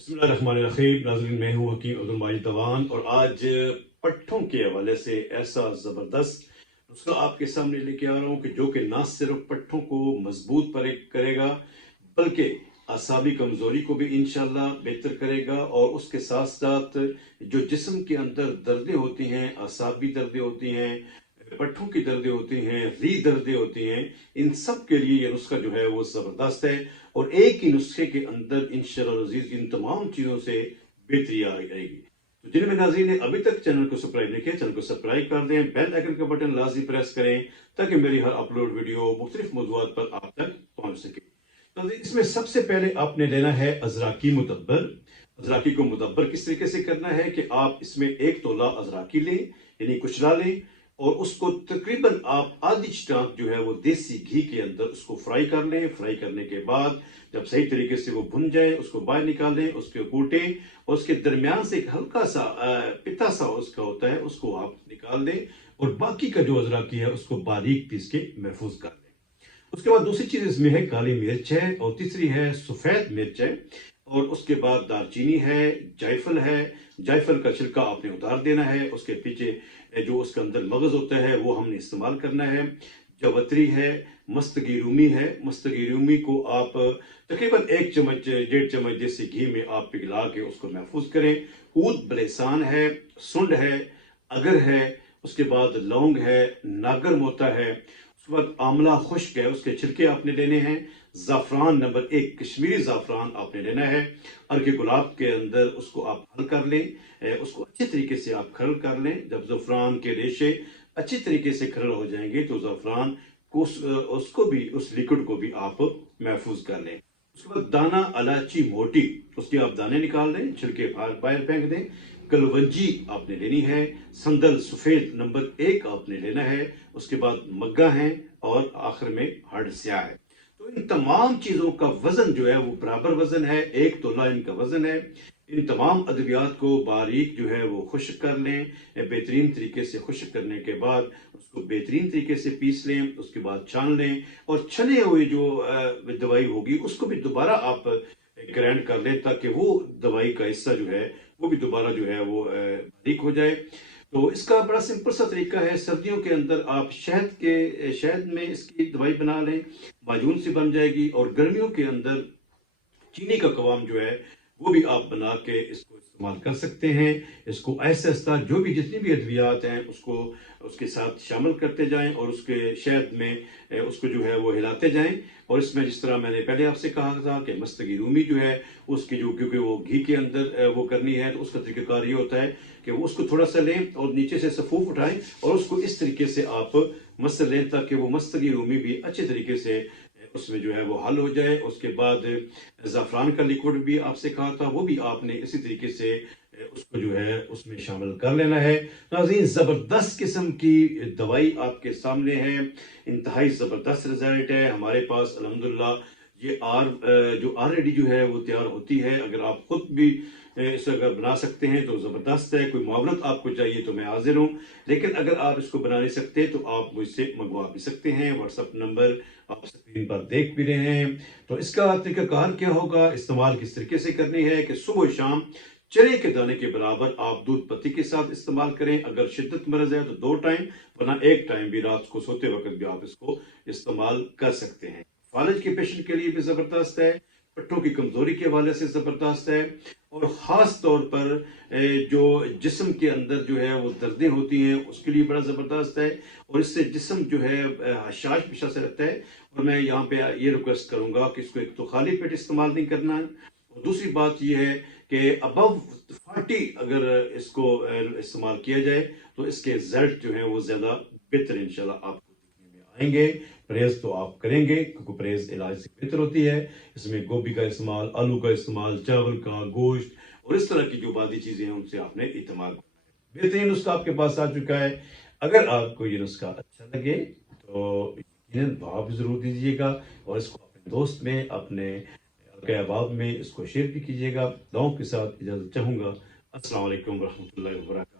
बिस्मिल्लाहिर्रहमानिर्रहीम। नाज़रीन, मैं हूँ हकीम अब्दुल माजिद दवान और आज पट्ठों के हवाले से ऐसा ज़बरदस्त नुस्खा आपके सामने लेके आ रहा हूँ कि जो कि ना सिर्फ पट्ठों को मजबूत करेगा बल्कि असाबी कमज़ोरी को भी इंशाल्लाह बेहतर करेगा। और उसके साथ साथ जो जिस्म के अंदर दर्दें होती हैं, असाबी दर्दें होती हैं, पट्ठों की दर्दें होती हैं, री दर्दें होती हैं, इन सब के लिए ये नुस्खा जो है वो ज़बरदस्त है। और एक ही नुस्खे के अंदर इंशाअल्लाह अज़ीज़ इन तमाम चीज़ों से बेहतरी आएगी। तो जिनमें नाज़रीन ने अभी तक चैनल को सब्सक्राइब नहीं किया, चैनल को सब्सक्राइब कर दें, बेल आइकन का बटन लाजमी प्रेस करें ताकि मेरी हर अपलोड वीडियो मुख्तलिफ मौज़ूआत पर आप तक पहुँच सके। तो इसमें सबसे पहले आपने लेना है अज़राकी मुदब्बर। अज़राकी को मुदब्बर किस तरीके से करना है कि आप इसमें 1 तोला अज़राकी लें, यानी कुचला लें, और उसको तकरीबन आप आधी चाक जो है वो देसी घी के अंदर उसको फ्राई कर लें। फ्राई करने के बाद जब सही तरीके से वो भुन जाए उसको बाहर निकाल लें, उसके कूटें और उसके दरमियान से एक हल्का सा पिता सा उसका होता है, उसको आप निकाल दें और बाकी का जो अजराकी है उसको बारीक पीस के महफूज कर लें। उसके बाद दूसरी चीज इसमें है काली मिर्च है और तीसरी है सफेद मिर्च है और उसके बाद दालचीनी है, जायफल है। जायफल का छिलका आपने उतार देना है, उसके पीछे जो उसके अंदर मगज होता है वो हमने इस्तेमाल करना है। जवतरी है, मस्तगी रूमी है। मस्तगी रूमी को आप तकरीबन 1 चम्मच 1.5 चम्मच देसी घी में आप पिघला के उसको महफूज करें। ऊद बलेसान है, सुंड है, अगर है, उसके बाद लौंग है, नागर मोता है, उसके बाद आंवला खुश्क है, उसके छिलके आपने लेने हैं। ज़ाफ़रान नंबर 1 कश्मीरी ज़ाफ़रान आपने लेना है। अर्के गुलाब के अंदर उसको आप हल कर लें, उसको अच्छे तरीके से आप खरल कर लें। जब ज़ाफ़रान के रेशे अच्छी तरीके से खरल हो जाएंगे तो ज़ाफ़रान को उसको भी उस लिक्विड को भी आप महफूज कर लें। उसके बाद दाना इलायची मोटी, उसके आप दाने निकाल दें, छिलके बाहर फेंक दें। कलवंजी आपने लेनी है। संदल सफेद नंबर 1 आपने लेना है। उसके बाद मग्गा है और आखिर में हर्ड स्याह है। तो इन तमाम चीजों का वजन जो है वो बराबर वजन है, 1 तोला इनका वजन है। इन तमाम अद्वियात को बारीक जो है वो खुश्क कर लें। बेहतरीन तरीके से खुश्क करने के बाद उसको बेहतरीन तरीके से पीस लें। उसके बाद छान लें और छने हुए जो दवाई होगी उसको भी दोबारा आप ग्राइंड कर लें ताकि वो दवाई का हिस्सा जो है वो भी दोबारा जो है वो बारीक हो जाए। तो इसका बड़ा सिंपल सा तरीका है। सर्दियों के अंदर आप शहद में इसकी दवाई बना लें, माजून से बन जाएगी। और गर्मियों के अंदर चीनी का कवाम जो है वो भी आप बना के इसको इस्तेमाल कर सकते हैं। इसको ऐसे आहिस्ता जो भी जितनी भी अद्वियात हैं उसको उसके साथ शामिल करते जाएं और उसके शहद में उसको जो है वो हिलाते जाएं। और इसमें जिस तरह मैंने पहले आपसे कहा था कि मस्तगी रूमी जो है उसकी जो, क्योंकि वो घी के अंदर वो करनी है, तो उसका तरीकाकार ये होता है कि वो उसको थोड़ा सा लें और नीचे से सफूफ उठाएं और उसको इस तरीके से आप मसल लें ताकि वो मस्तगी रूमी भी अच्छे तरीके से उसमें जो है वो हल हो जाए। उसके बाद ज़ाफ़रान का लिक्विड भी आपसे कहा था, वो भी आपने इसी तरीके से उसको जो है उसमें शामिल कर लेना है। नाज़रीन, ज़बरदस्त किस्म की दवाई आपके सामने है, इंतहाई ज़बरदस्त रिजल्ट है हमारे पास अल्हम्दुलिल्लाह। ये जो ऑलरेडी जो है वो तैयार होती है। अगर आप खुद भी इसे अगर बना सकते हैं तो ज़बरदस्त है। कोई मुआवनत आपको चाहिए तो मैं हाजिर हूँ, लेकिन अगर आप इसको बना नहीं सकते तो आप मुझसे मंगवा भी सकते हैं। व्हाट्सअप नंबर आप स्क्रीन पर देख भी रहे हैं। तो इसका तरीकाकार क्या होगा, इस्तेमाल किस तरीके से करनी है कि सुबह शाम चने के दाने के बराबर आप दूध पत्ती के साथ इस्तेमाल करें। अगर शिद्दत मर्ज है तो 2 टाइम, वरना 1 टाइम भी रात को सोते वक्त भी आप इसको इस्तेमाल कर सकते हैं। फालिज के पेशेंट के लिए भी जबरदस्त है, पट्टों की कमजोरी के हवाले से जबरदस्त है। और खास तौर पर जो जिस्म के अंदर जो है वो दर्दें होती हैं उसके लिए बड़ा जबरदस्त है और इससे जिस्म जो है हशाश पिशा से रहता है। और मैं यहाँ पे ये रिक्वेस्ट करूंगा कि इसको एक तो खाली पेट इस्तेमाल नहीं करना है, और दूसरी बात ये है कि अबव 40 अगर इसको इस्तेमाल किया जाए तो इसके रिजल्ट जो है वो ज्यादा बेहतर इंशाल्लाह आपको दिखने में आएंगे। परहेज तो आप करेंगे क्योंकि परहेज इलाज से बेहतर होती है। इसमें गोभी का इस्तेमाल, आलू का इस्तेमाल, चावल का, गोश्त और इस तरह की जो बाकी चीजें हैं उनसे आपने इस्तेमाल करना है। बेहतरीन नुस्खा आपके पास आ चुका है। अगर आपको ये नुस्खा अच्छा लगे तो यकीनन दुआ भी जरूर दीजिएगा और इसको अपने दोस्त में, अपने अहबाब में इसको शेयर भी कीजिएगा। दुआओं के साथ इजाजत चाहूंगा। अस्सलाम वालेकुम रहमतुल्लाहि व बरकातहू।